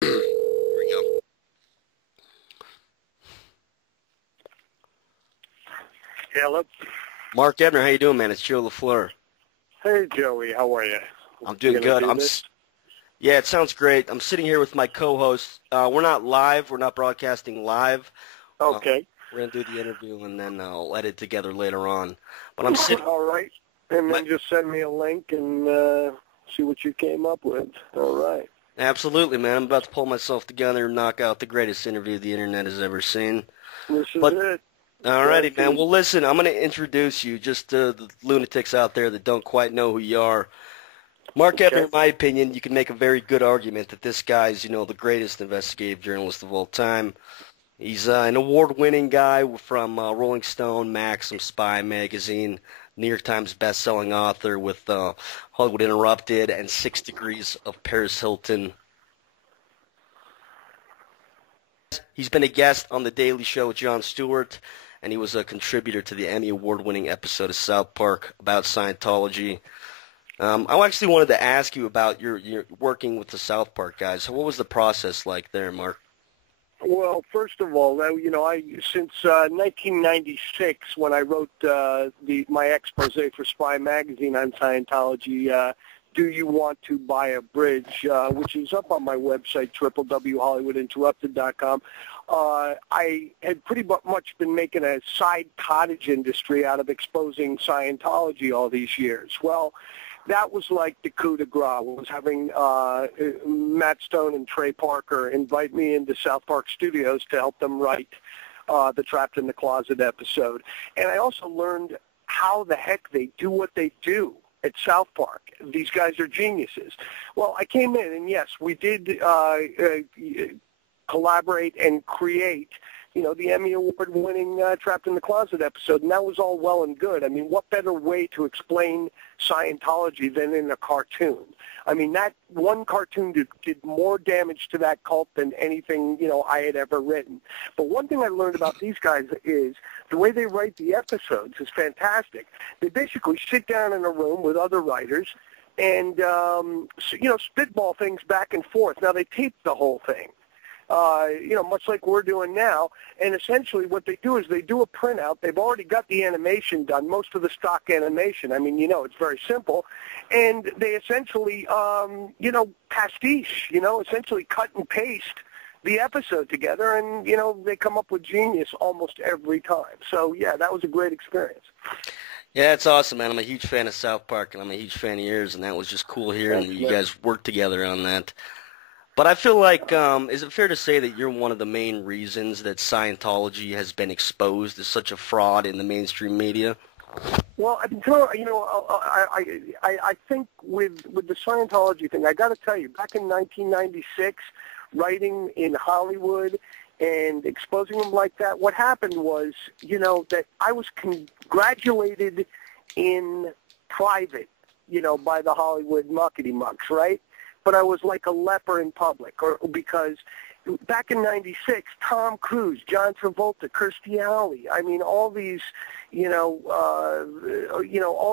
There we go. Hello. Mark Ebner, how you doing, man? It's Joe LaFleur. Hey, Joey. How are you? I'm doing good. Yeah, it sounds great. I'm sitting here with my co-host. We're not live. We're not broadcasting live. Okay. We're going to do the interview, and then I'll edit together later on. But I'm sitting... All right. And then just send me a link and see what you came up with. All right. Absolutely, man. I'm about to pull myself together and knock out the greatest interview the Internet has ever seen. This is it. Alrighty, man. Well, listen, I'm going to introduce you, just to the lunatics out there that don't quite know who you are. Mark Ebner, in my opinion, you can make a very good argument that this guy's, the greatest investigative journalist of all time. He's an award-winning guy from Rolling Stone, Maxim, Spy magazine, New York Times best-selling author with Hollywood Interrupted and 6 Degrees of Paris Hilton. He's been a guest on The Daily Show with Jon Stewart, and he was a contributor to the Emmy Award-winning episode of South Park about Scientology. I actually wanted to ask you about your working with the South Park guys. What was the process like there, Mark? Well, first of all, since 1996, when I wrote my expose for Spy magazine on Scientology, Do You Want to Buy a Bridge, which is up on my website, www.hollywoodinterrupted.com, I had pretty much been making a side cottage industry out of exposing Scientology all these years. Well, that was like the coup de grace. Was having Matt Stone and Trey Parker invite me into South Park Studios to help them write the Trapped in the Closet episode. And I also learned how the heck they do what they do at South Park. These guys are geniuses. Well, I came in, and yes, we did collaborate and create the Emmy Award-winning Trapped in the Closet episode, and that was all well and good. I mean, what better way to explain Scientology than in a cartoon? I mean, that one cartoon did more damage to that cult than anything, I had ever written. But one thing I learned about these guys is the way they write the episodes is fantastic. They basically sit down in a room with other writers and, spitball things back and forth. Now, they tape the whole thing. Much like we're doing now. And essentially what they do is they do a printout. They've already got the animation done, most of the stock animation. I mean, it's very simple. And they essentially, pastiche, essentially cut and paste the episode together. And, they come up with genius almost every time. So, yeah, that was a great experience. Yeah, it's awesome, man. I'm a huge fan of South Park, and I'm a huge fan of yours, and that was just cool hearing that you guys worked together on that. But I feel like, is it fair to say that you're one of the main reasons that Scientology has been exposed as such a fraud in the mainstream media? Well, I think with the Scientology thing, I got to tell you, back in 1996, writing in Hollywood and exposing them like that, what happened was, that I was congratulated in private, by the Hollywood muckety-mucks, right? But I was like a leper in public, because back in '96, Tom Cruise, John Travolta, Kirstie Alley, I mean, all these, all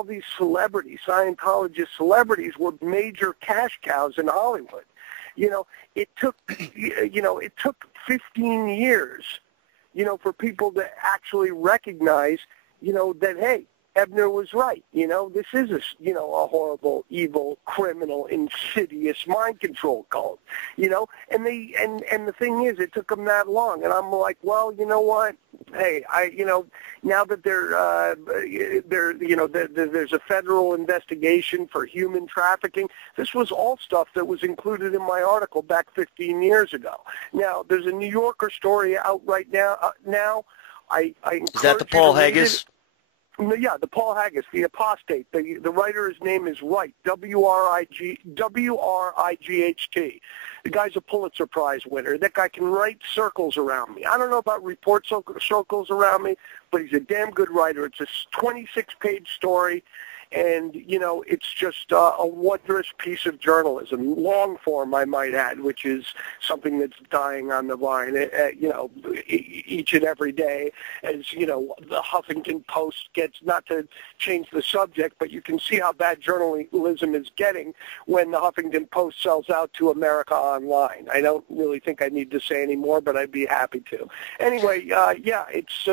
these celebrities, Scientologist celebrities, were major cash cows in Hollywood. It took 15 years, for people to actually recognize, that hey, Ebner was right. This is a horrible, evil, criminal, insidious mind control cult. And the thing is, it took them that long. And I'm like, well, you know what? Hey, now that there's a federal investigation for human trafficking. This was all stuff that was included in my article back 15 years ago. Now, there's a New Yorker story out right now. I Is that the Paul Haggis? Yeah, the Paul Haggis, the apostate. The writer's name is Wright, W-R-I-G-H-T. The guy's a Pulitzer Prize winner. That guy can write circles around me. I don't know about report circles around me, but he's a damn good writer. It's a 26-page story, And, it's just a wondrous piece of journalism, long form, I might add, which is something that's dying on the vine, each and every day as, the Huffington Post gets, not to change the subject, but you can see how bad journalism is getting when the Huffington Post sells out to America Online. I don't really think I need to say any more, but I'd be happy to. Anyway, it's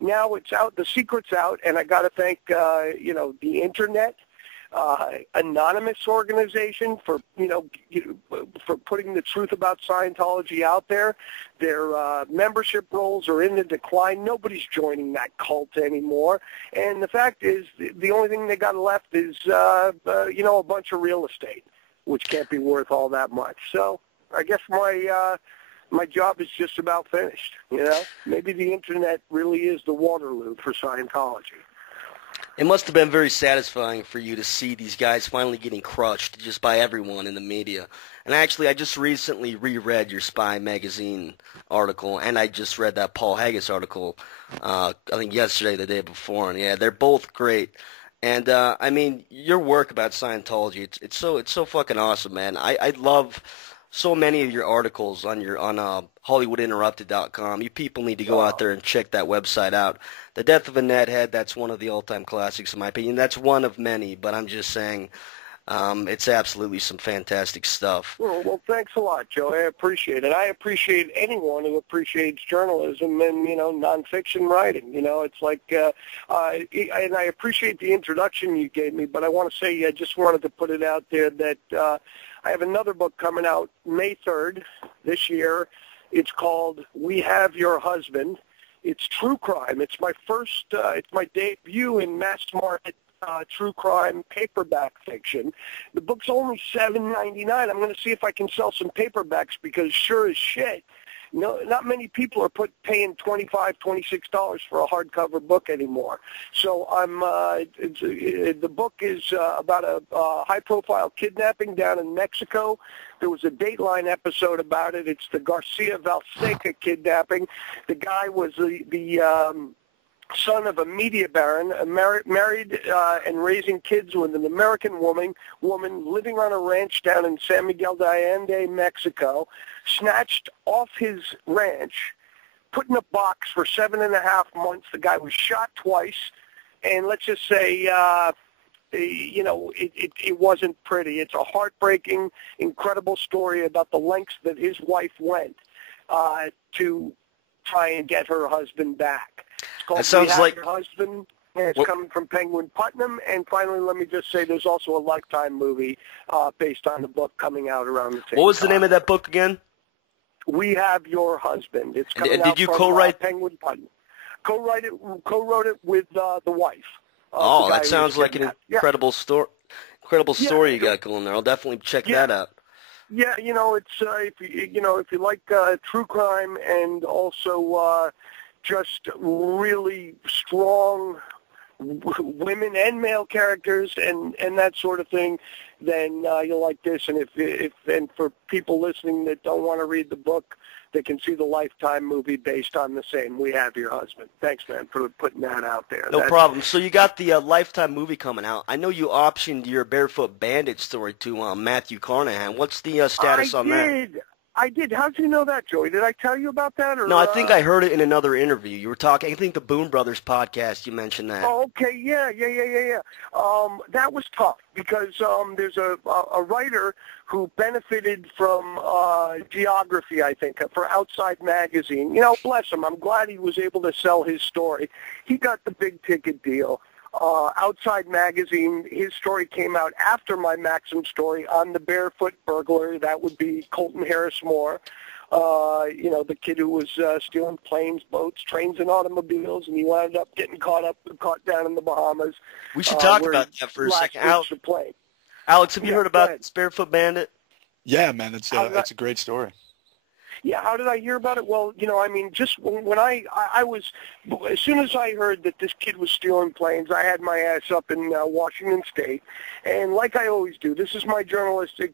now it's out. The secret's out, and I got to thank the internet, anonymous organization for putting the truth about Scientology out there. Their membership rolls are in the decline. Nobody's joining that cult anymore. And the fact is, the only thing they got left is a bunch of real estate, which can't be worth all that much. So I guess my job is just about finished. Maybe the internet really is the Waterloo for Scientology. It must have been very satisfying for you to see these guys finally getting crushed just by everyone in the media. And actually, I just recently reread your Spy magazine article, and I just read that Paul Haggis article, I think yesterday, the day before. And yeah, they're both great. And I mean, your work about Scientology, it's so fucking awesome, man. I love so many of your articles on HollywoodInterrupted.com. You people need to go out there and check that website out. The Death of a Nethead, that's one of the all-time classics in my opinion. That's one of many, but I'm just saying it's absolutely some fantastic stuff. Well, thanks a lot, Joe. I appreciate it. I appreciate anyone who appreciates journalism and, nonfiction writing. It's like, and I appreciate the introduction you gave me, but I want to say I just wanted to put it out there that I have another book coming out May 3rd this year. It's called We Have Your Husband. It's true crime. It's my first, it's my debut in mass market true crime paperback fiction. The book's only $7.99. I'm going to see if I can sell some paperbacks because sure as shit, not many people are paying $25, $26 for a hardcover book anymore. So the book is about a high-profile kidnapping down in Mexico. There was a Dateline episode about it. It's the Garcia Valseca kidnapping. The guy was the son of a media baron, married and raising kids with an American woman living on a ranch down in San Miguel de Allende, Mexico, snatched off his ranch, put in a box for 7.5 months. The guy was shot twice, and let's just say, it wasn't pretty. It's a heartbreaking, incredible story about the lengths that his wife went to try and get her husband back. That sounds like Your Husband. It's coming from Penguin Putnam. And finally, let me just say there's also a Lifetime movie based on the book coming out around the same time. What was the name of that book again? We Have Your Husband. It's coming and out did you from co-write? Penguin Putnam. Co-wrote it with the wife. That sounds like an incredible story. Incredible story you got going there. I'll definitely check that out. Yeah, it's if you like true crime and also just really strong women and male characters and that sort of thing, then you'll like this. And and for people listening that don't want to read the book, they can see the Lifetime movie based on the same. We Have Your Husband. Thanks, man, for putting that out there. No problem. So you got the Lifetime movie coming out. I know you optioned your Barefoot Bandit story to Matthew Carnahan. What's the status on that? I did. How did you know that, Joey? Did I tell you about that? Or, no, I think I heard it in another interview. You were talking, I think the Boone Brothers podcast, you mentioned that. Oh, okay. Yeah. That was tough because there's a writer who benefited from Geography, I think, for Outside Magazine. Bless him. I'm glad he was able to sell his story. He got the big ticket deal. Outside Magazine, his story came out after my Maxim story on the barefoot burglar. That would be Colton Harris Moore, the kid who was stealing planes, boats, trains, and automobiles, and he wound up getting caught down in the Bahamas. We should talk about that for a second. Alex, have you heard about this Barefoot Bandit? Yeah, man, it's a great story. Yeah, how did I hear about it? Well, just when I was, as soon as I heard that this kid was stealing planes, I had my ass up in Washington State. And like I always do, this is my journalistic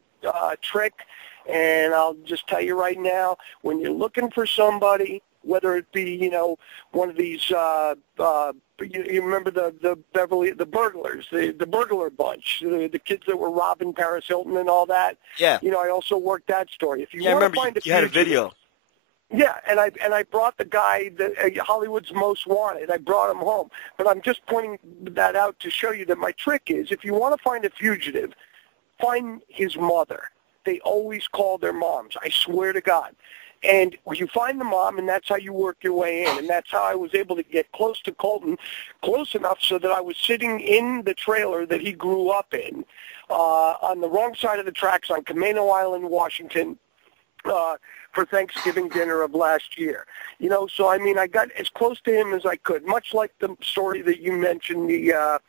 trick, and I'll just tell you right now, when you're looking for somebody whether it be, you know, one of these, you remember the burglars, the burglar bunch, the kids that were robbing Paris Hilton and all that? Yeah. You know, I also worked that story. If you I want remember to find you had a video. Yeah, and I brought the guy, Hollywood's Most Wanted. I brought him home. But I'm just pointing that out to show you that my trick is, if you want to find a fugitive, find his mother. They always call their moms. I swear to God. And you find the mom, and that's how you work your way in. And that's how I was able to get close to Colton, close enough so that I was sitting in the trailer that he grew up in, on the wrong side of the tracks on Camano Island, Washington, for Thanksgiving dinner of last year. You know, so I mean, I got as close to him as I could, much like the story that you mentioned, the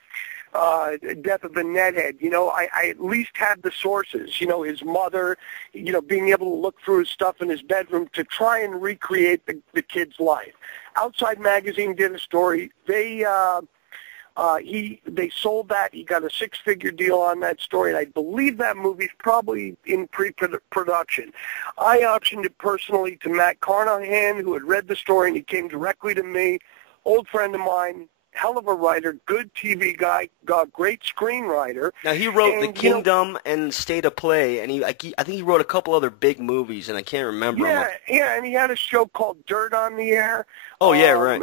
death of the nethead. You know, I at least had the sources, you know, his mother, you know, being able to look through his stuff in his bedroom to try and recreate the kid's life. Outside Magazine did a story. They sold that. He got a six-figure deal on that story, and I believe that movie's probably in pre-production. I optioned it personally to Matt Carnahan, who had read the story, and he came directly to me. Old friend of mine, hell of a writer, good TV guy, great screenwriter. Now, he wrote The Kingdom and State of Play, and I think he wrote a couple other big movies, and I can't remember. Yeah, and he had a show called Dirt on the Air. Oh, yeah, right.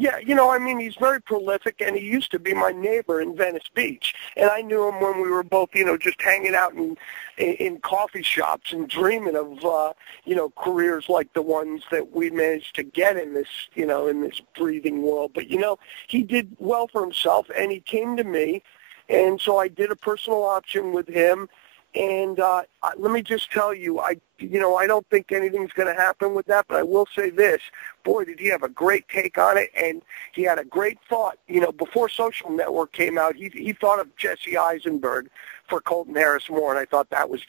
Yeah, you know, I mean, he's very prolific, and he used to be my neighbor in Venice Beach. And I knew him when we were both, you know, just hanging out in coffee shops and dreaming of, you know, careers like the ones that we managed to get in this, you know, in this breathing world. But, you know, he did well for himself, and he came to me, and so I did a personal option with him. And let me just tell you, I don't think anything's going to happen with that, but I will say this. Boy, did he have a great take on it, and he had a great thought. You know, before Social Network came out, he thought of Jesse Eisenberg for Colton Harris Moore, and I thought that was